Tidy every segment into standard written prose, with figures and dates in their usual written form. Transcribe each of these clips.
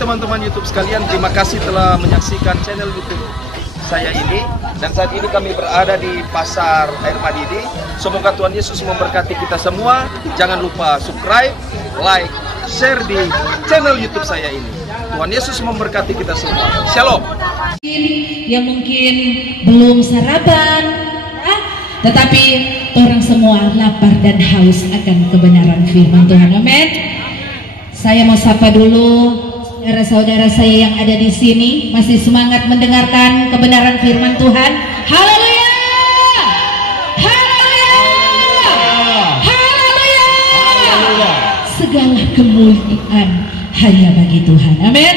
Teman-teman YouTube sekalian, terima kasih telah menyaksikan channel YouTube saya ini. Dan saat ini kami berada di Pasar Air Madidi. Semoga Tuhan Yesus memberkati kita semua. Jangan lupa subscribe, like, share di channel YouTube saya ini. Tuhan Yesus memberkati kita semua. Shalom. Yang mungkin belum sarapan, tetapi orang semua lapar dan haus akan kebenaran firman Tuhan. Amin. Saya mau sapa dulu saudara-saudara saya yang ada di sini, masih semangat mendengarkan kebenaran firman Tuhan. Haleluya! Haleluya! Haleluya! Segala kemuliaan hanya bagi Tuhan. Amin.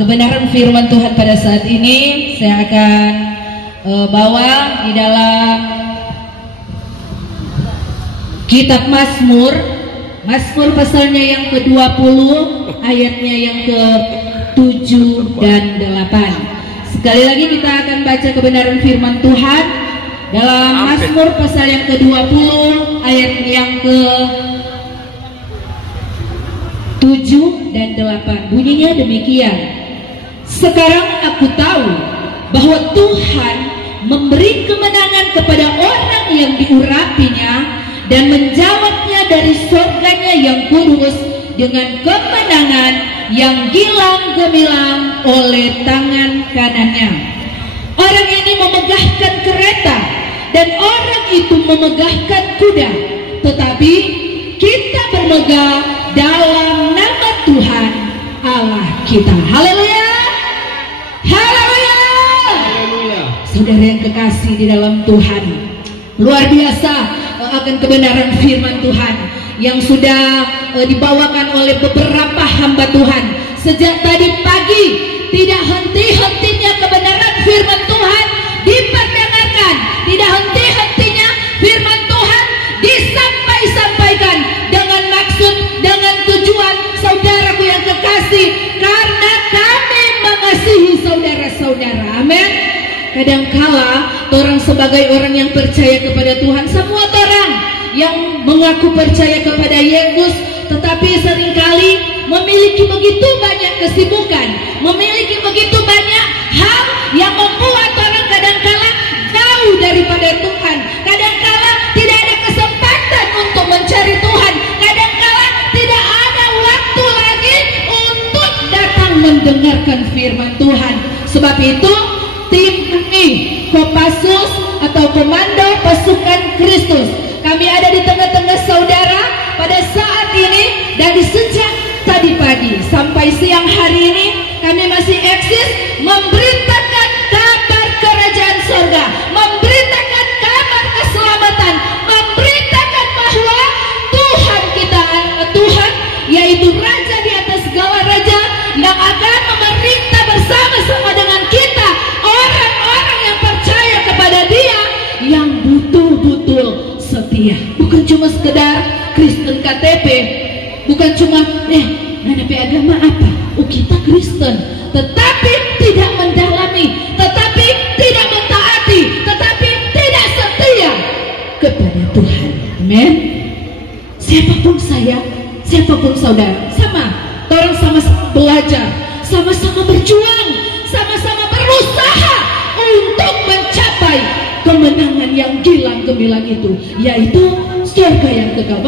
Kebenaran firman Tuhan pada saat ini saya akan bawa di dalam kitab Mazmur pasalnya yang ke-20, ayatnya yang ke-7 dan 8. Sekali lagi kita akan baca kebenaran firman Tuhan dalam Mazmur pasal yang ke-20, ayat yang ke-7 dan 8. Bunyinya demikian. Sekarang aku tahu bahwa Tuhan memberi kemenangan kepada orang yang diurapinya dan menjawabnya dari surganya yang kudus dengan kemenangan yang gilang gemilang oleh tangan kanannya. Orang ini memegahkan kereta dan orang itu memegahkan kuda, tetapi kita bermegah dalam nama Tuhan Allah kita. Haleluya! Haleluya! Saudara yang kekasih di dalam Tuhan, luar biasa akan kebenaran firman Tuhan yang sudah dibawakan oleh beberapa hamba Tuhan sejak tadi pagi. Tidak henti-hentinya kebenaran firman Tuhan diperdengarkan, tidak henti-hentinya firman Tuhan disampaikan dengan maksud, dengan tujuan, saudaraku yang kekasih, karena kami mengasihi saudara-saudara. Amin. Kadangkala orang sebagai orang yang percaya kepada Tuhan, semua orang yang mengaku percaya kepada Yesus, tetapi seringkali memiliki begitu banyak kesibukan, memiliki begitu banyak hal yang membuat orang kadangkala jauh daripada Tuhan. Kadangkala tidak ada kesempatan untuk mencari Tuhan. Kadangkala tidak ada waktu lagi untuk datang mendengarkan firman Tuhan. Sebab itu tim kami Kopassus atau Komando Pasukan Kristus, kami ada di tengah-tengah saudara pada saat ini. Dari sejak tadi pagi sampai siang hari ini kami masih eksis memberitakan kabar kerajaan surga, memberitakan kabar keselamatan, memberitakan bahwa Tuhan kita, Tuhan yaitu Raja di atas segala raja, yang akan memerintah bersama-sama dengan kita, orang-orang yang percaya kepada Dia, yang betul-betul setia. Bukan cuma sekedar Kristen KTP, bukan cuma NP agama apa, oh kita Kristen, tetapi tidak mendalami, tetapi tidak mentaati, tetapi tidak setia kepada Tuhan. Amin. Siapapun saya, siapapun saudara, sama, orang sama-sama belajar, sama-sama berjuang, sama-sama berusaha untuk mencapai kemenangan yang gilang gemilang itu, yaitu surga yang kekal.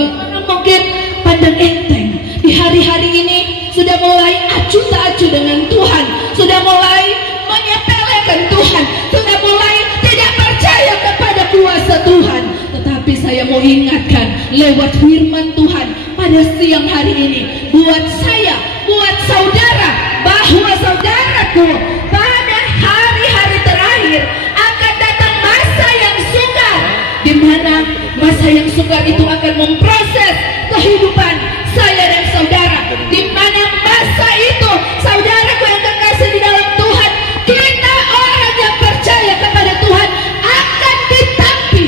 Mungkin pandang enteng di hari-hari ini, sudah mulai acuh tak acuh dengan Tuhan, sudah mulai menyepelekan Tuhan, sudah mulai tidak percaya kepada kuasa Tuhan. Tetapi saya mau ingatkan lewat firman Tuhan pada siang hari ini, buat saya, buat saudara, bahwa saudaraku, pada hari-hari terakhir akan datang masa yang sukar, di mana masa yang sukar itu akan memproses kehidupan saya dan saudara, di mana masa itu, saudaraku yang kekasih di dalam Tuhan, kita orang yang percaya kepada Tuhan akan ditampi.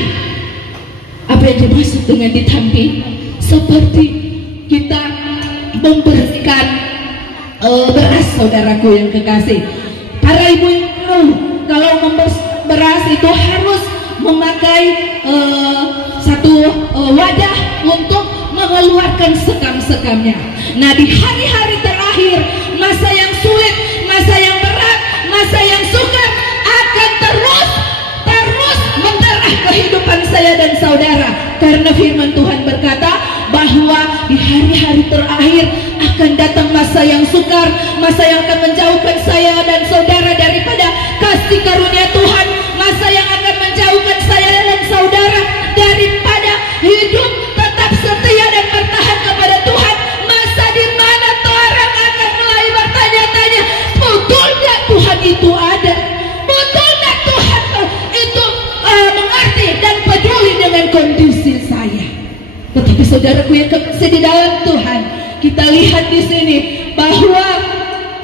Apa yang dimaksud dengan ditampi? Seperti kita memberikan beras, saudaraku yang kekasih. Para ibu-ibu kalau beras itu harus memakai satu wadah untuk mengeluarkan sekam-sekamnya. Nah, di hari-hari terakhir, masa yang sulit, masa yang berat, masa yang sukar akan terus mendarah kehidupan saya dan saudara. Karena firman Tuhan berkata bahwa di hari-hari terakhir akan datang masa yang sukar, masa yang akan menjauhkan saya dan saudara daripada kasih karunia Tuhan, masa yang akan menjauhkan saya dan saudara daripada hidup tetap setia dan bertahan kepada Tuhan. Masa di mana orang akan mulai bertanya-tanya, betulnya Tuhan itu ada? Betulnya Tuhan itu mengerti dan peduli dengan kondisi saya? Tetapi saudaraku yang kekasih di dalam Tuhan, kita lihat di sini bahwa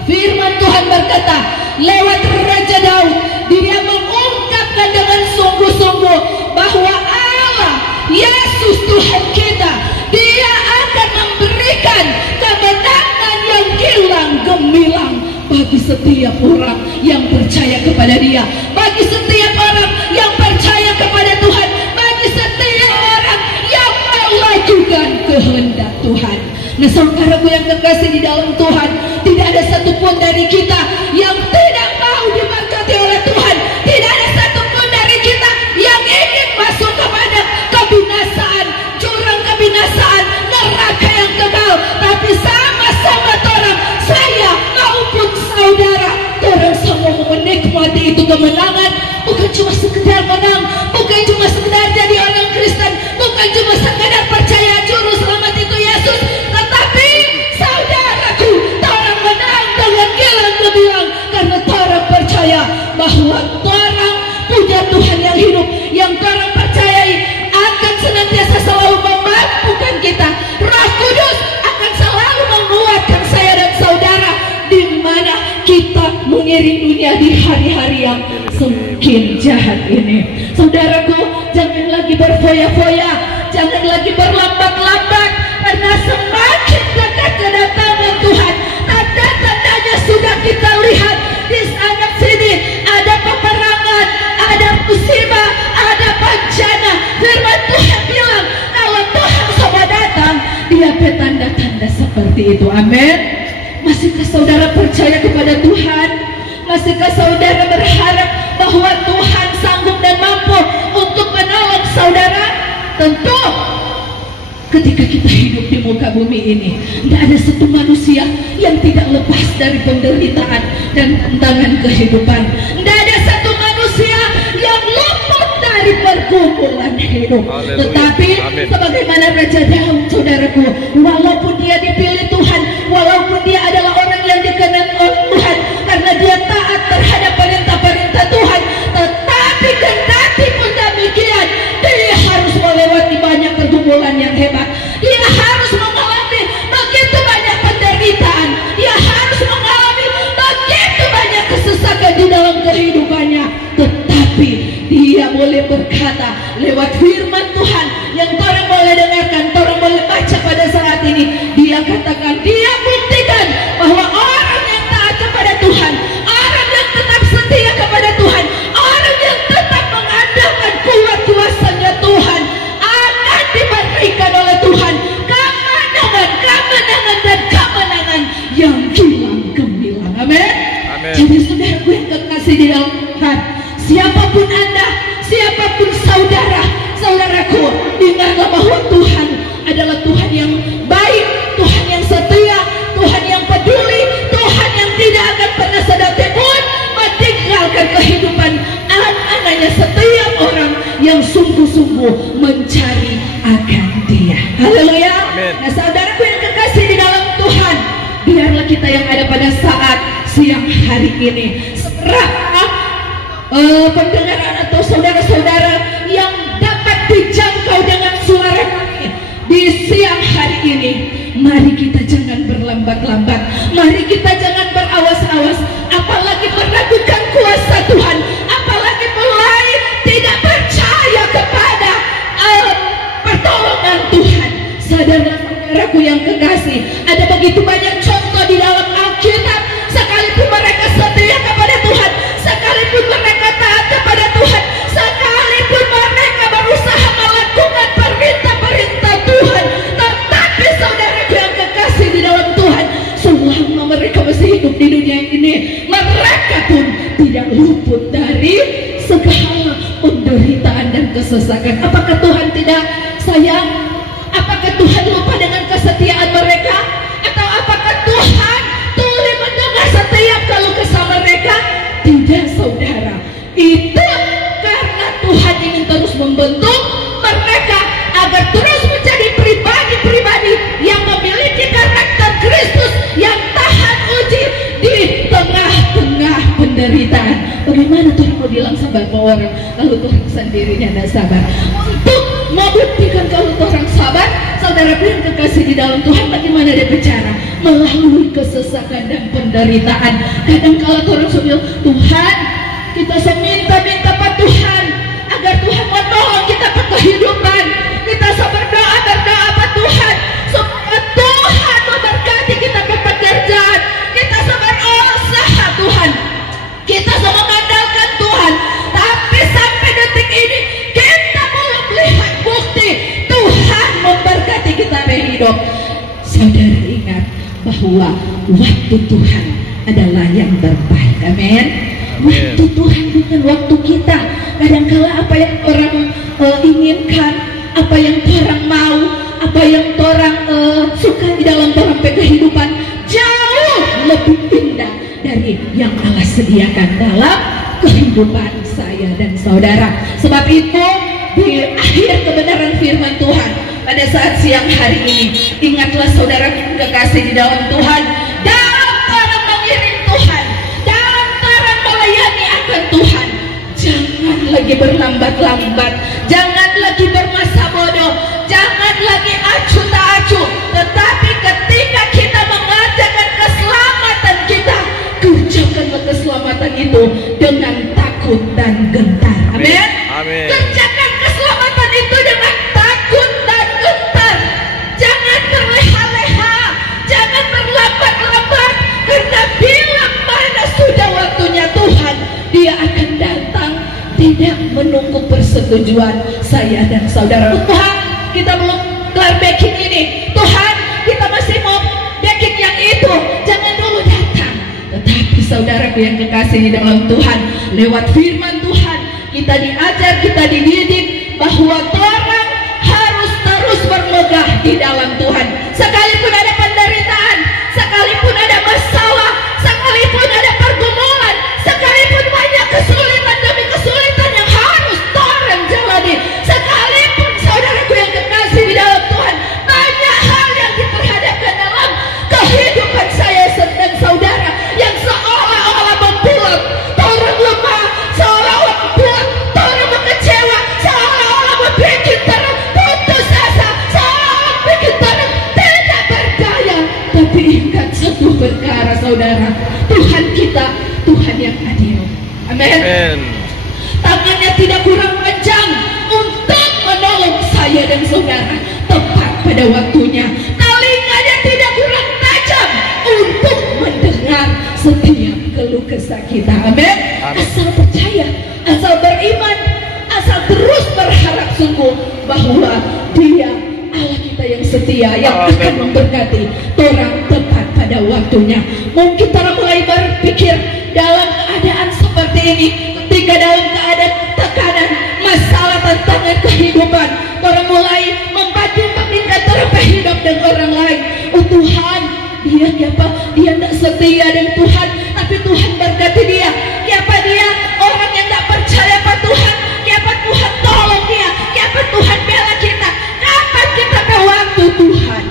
firman Tuhan berkata lewat Raja Daud, dia mengungkapkan dengan sungguh-sungguh bahwa Allah, Yesus Tuhan kita, dia akan memberikan kemenangan yang gilang gemilang bagi setiap orang yang percaya kepada dia, bagi setiap orang yang percaya kepada Tuhan, bagi setiap orang yang melakukan kehendak Tuhan. Nah, saudaraku yang kekasih di dalam Tuhan, tidak ada satupun dari kita yang tidak mau diberkati oleh Tuhan. Tidak ada satupun dari kita yang ingin masuk kepada kebinasaan, jurang kebinasaan, neraka yang kekal. Tapi sama-sama orang, saya maupun saudara, orang semua menikmati itu kemenangan. Bukan cuma sekedar menang, bukan cuma sekedar jadi orang Kristen, bukan cuma sekedar percaya juru selamat itu Yesus, tetapi saudaraku, orang menang dengan gilang gemilang karena orang percaya bahwa orang punya Tuhan yang hidup, yang orang percayai akan senantiasa selalu memampukan kita. Roh Kudus akan selalu menguatkan saya dan saudara di mana kita mengiring dunia di hari-hari yang semakin jahat ini. Saudaraku, jangan lagi berfoya-foya, jangan lagi berlambat-lambat, karena semakin dekat kedatangan Tuhan. Tanda-tandanya sudah kita lihat di sana sini. Ada peperangan, ada musibah, ada bencana. Firman Tuhan bilang kalau Tuhan sudah datang, dia bertanda-tanda seperti itu. Amin. Masihkah saudara percaya kepada Tuhan? Masihkah saudara berharap bahwa Tuhan sanggup dan mampu untuk menolong saudara? Tentu ketika kita hidup di muka bumi ini, tidak ada satu manusia yang tidak lepas dari penderitaan dan tantangan kehidupan. Tidak ada satu manusia yang luput dari pergumulan hidup. Tetapi sebagaimana Raja Daud, saudaraku, walaupun dia dipilih Tuhan, walaupun dia adalah orang yang dikenal oleh Tuhan karena dia taat terhadap perintah-perintah Tuhan, tetapi kendati pun demikian, dia harus melewati banyak pergumulan yang hebat. Dia harus mengalami begitu banyak penderitaan. Dia harus mengalami begitu banyak kesesakan di dalam kehidupannya. Tetapi dia boleh berkata lewat firman Tuhan yang orang boleh dengarkan, orang boleh baca pada saat ini. Dia katakan, dia buktikan bahwa orang yang taat kepada Tuhan, orang yang tetap setia kepada Tuhan, orang yang tetap mengandalkan kuat kuasanya Tuhan, akan diberikan oleh Tuhan kemenangan dan kemenangan yang gilang gemilang. Amin. Jadi saudaraku yang kekasih di dalam Tuhan, siapapun Anda, siapapun saudaraku, ingatlah bahwa Tuhan adalah Tuhan yang baik, Tuhan yang setia, Tuhan yang peduli, Tuhan yang tidak akan pernah sedetikpun meninggalkan kehidupan anak-anaknya, setiap orang yang sungguh-sungguh mencari akan Dia. Haleluya. Nah, saudaraku yang kekasih di dalam Tuhan, biarlah kita yang ada pada saat siang hari ini, seberapa pendengaran atau saudara-saudara yang dapat dijangkau dengan suara kami di siang hari ini, mari kita jangan berlambat-lambat, mari kita jangan berawas-awas, apalagi meragukan kuasa Tuhan, apalagi mulai tidak percaya kepada pertolongan Tuhan. Saudara-saudaraku yang kekasih, ada begitu banyak contoh di dalam Alkitab ini, mereka pun tidak luput dari segala penderitaan dan kesesakan. Apakah Tuhan tidak sayang? Apakah Tuhan lupa dengan kesetiaan mereka? Atau apakah Tuhan tuli mendengar setiap keluh kesah mereka? Tidak, saudara. Itu karena Tuhan ingin terus membentuk mereka agar terus menjadi pribadi-pribadi yang memiliki karakter Kristus, yang tahan uji di tengah-tengah penderitaan. Bagaimana Tuhan mau bilang sabar ke orang kalau Tuhan sendirinya tidak sabar? Untuk membuktikan kalau orang sabar, saudara yang kekasih di dalam Tuhan, bagaimana dia bicara? Melalui kesesakan dan penderitaan. Kadang kalau orang bilang, Tuhan, kita minta Pak Tuhan agar Tuhan menolong kita ke kehidupan. Kita berdoa Pak Tuhan supaya Tuhan memberkati kita ke pekerjaan. Kita berusaha Tuhan, kita mengandalkan Tuhan, tapi sampai detik ini kita belum lihat bukti Tuhan memberkati kita hidup. Saudara ingat bahwa waktu Tuhan adalah yang terbaik. Amin. Waktu Tuhan bukan waktu kita. Kadangkala apa yang orang inginkan, apa yang orang mau, apa yang orang suka di dalam orang kehidupan jauh lebih indah dari yang Allah sediakan dalam kehidupan saya dan saudara. Sebab itu di akhir kebenaran firman Tuhan pada saat siang hari ini, ingatlah saudara kekasih di dalam Tuhan, dalam orang mengiring Tuhan, dalam orang melayani akan Tuhan, jangan lagi berlambat-lambat, jangan lagi bermasa bodoh, jangan lagi acuh tak acuh, tetapi ketika kita mengerjakan keselamatan kita, kerjakanlah keselamatan itu dengan takut dan gentar. Amin. Amin. Kerjakan keselamatan itu dengan takut dan gentar. Jangan terleha-leha, jangan berlambat-lambat, karena bila mana sudah waktunya Tuhan, Dia akan datang, tidak menunggu persetujuan saya dan saudara. Tuhan, kita belum kelar backing ini. Tuhan, kita masih mau backing yang itu. Jangan dulu datang. Tetapi saudaraku yang kekasih di dalam Tuhan, lewat firman Tuhan, kita diajar, kita dididik bahwa orang harus terus bermegah di dalam Tuhan. Sekalipun ada penderitaan, sekalipun ada masalah, sekalipun ada pergumulan, sekalipun banyak kesulitan demi kesulitan yang harus orang jalani, sekalipun saudaraku yang kekasih di dalam Tuhan, banyak hal yang diperhadapkan dalam kehidupan saya dan saudara yang seolah-olah membuat orang lemah, seolah-olah membuat orang mengecewa, seolah-olah membuat orang putus asa, seolah-olah membuat orang tidak berdaya. Tapi ingat satu perkara saudara, Tuhan kita Tuhan yang adil. Amin. Tangannya tidak kurang panjang untuk menolong saya dan saudara tepat pada waktunya. Talinganya tidak kurang tajam untuk mendengar setiap keluh kesah kita. Amin. Asal percaya, asal beriman, asal terus berharap sungguh bahwa Dia Allah kita yang setia, yang akan memberkati orang tepat pada waktunya. Mungkin kita mulai berpikir dalam keadaan seperti ini, ketika dalam keadaan tekanan, masalah, tantangan kehidupan, orang mulai membanding-bandingkan antara hidup dan orang lain. Oh Tuhan, dia siapa? Dia tidak setia dengan Tuhan, tapi Tuhan berkati dia. Siapa dia? Orang yang tidak percaya pada Tuhan. Siapa Tuhan tolong dia? Siapa Tuhan bela kita? Kapan kita ke waktu Tuhan?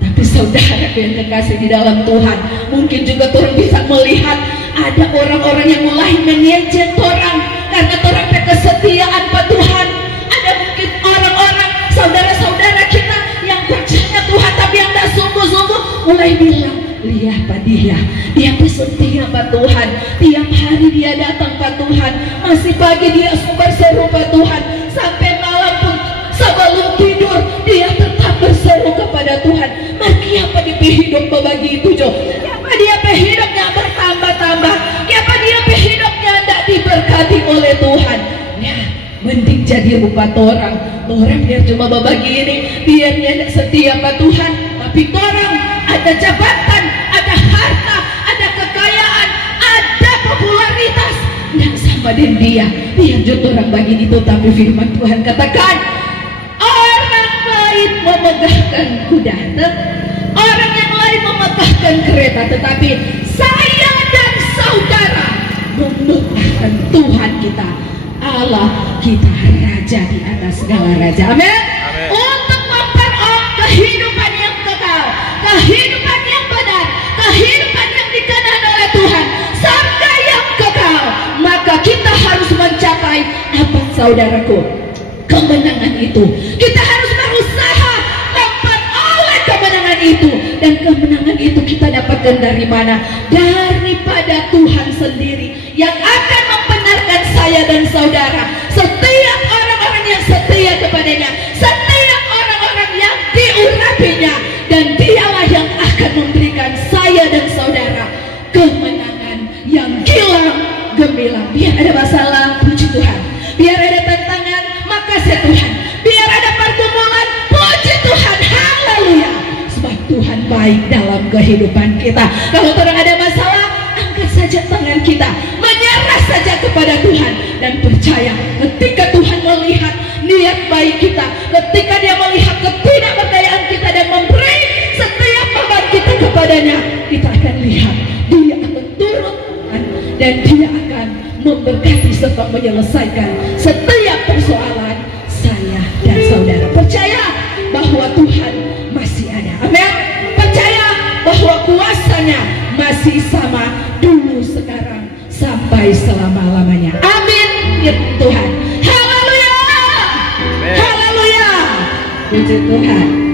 Tapi saudara yang kekasih di dalam Tuhan, mungkin juga Tuhan bisa melihat ada orang-orang yang mulai mengejek orang karena orang kesetiaan pada Tuhan. Ada mungkin orang-orang saudara-saudara kita yang percaya Tuhan tapi yang tidak sungguh-sungguh mulai bilang, lihat Pak dia setia Pak Tuhan, tiap hari dia datang Pak Tuhan, masih pagi dia berseru Pak Tuhan, sampai malam pun sebelum tidur dia tetap berseru kepada Tuhan. Maka apa di hidup begitu Jo? Apa dia hidupnya bertambah-tambah? Apa dia hidupnya tidak diberkati oleh Tuhan? Ya, mending jadi rupa orang dia cuma berbagi ini, biar dia tidak setia Pak Tuhan, tapi orang ada jabatan, ada harta, ada kekayaan, kepada dia. Biar jodoh orang bagi itu, tapi firman Tuhan katakan, orang lain memegahkan kuda, orang yang lain memegahkan kereta, tetapi saya dan saudara memegahkan Tuhan kita, Allah kita, Raja di atas segala raja. Amin. Untuk memperoleh kehidupan yang kekal, kehidupan yang benar, kehidupan yang dikenan oleh Tuhan, surga yang kekal, maka kita harus mencapai apa, saudaraku? Kemenangan itu. Kita harus berusaha memperoleh kemenangan itu, dan kemenangan itu kita dapatkan dari mana? Daripada Tuhan sendiri yang akan membenarkan saya dan saudara. Setiap orang-orang yang setia kepadanya, setiap orang-orang yang diurapinya, dan dialah yang akan memberikan saya dan saudara kemenangan yang gilang gemilang. Biar ada masalah, puji Tuhan. Biar ada tantangan, makasih Tuhan. Biar ada pergumulan, puji Tuhan, haleluya. Sebab Tuhan baik dalam kehidupan kita. Kalau terang ada masalah, angkat saja tangan kita, menyerah saja kepada Tuhan, dan percaya ketika Tuhan melihat niat baik kita, ketika dia melihat ketidakberdayaan kita dan memberi setiap beban kita kepadanya, kita akan lihat dia akan turun dan dia akan memberkati serta menyelesaikan setiap persoalan saya dan saudara. Percaya bahwa Tuhan masih ada. Amin. Percaya bahwa kuasanya masih sama dulu, sekarang, sampai selama-lamanya. Amin ya Tuhan. Haleluya. Haleluya. Puji Tuhan.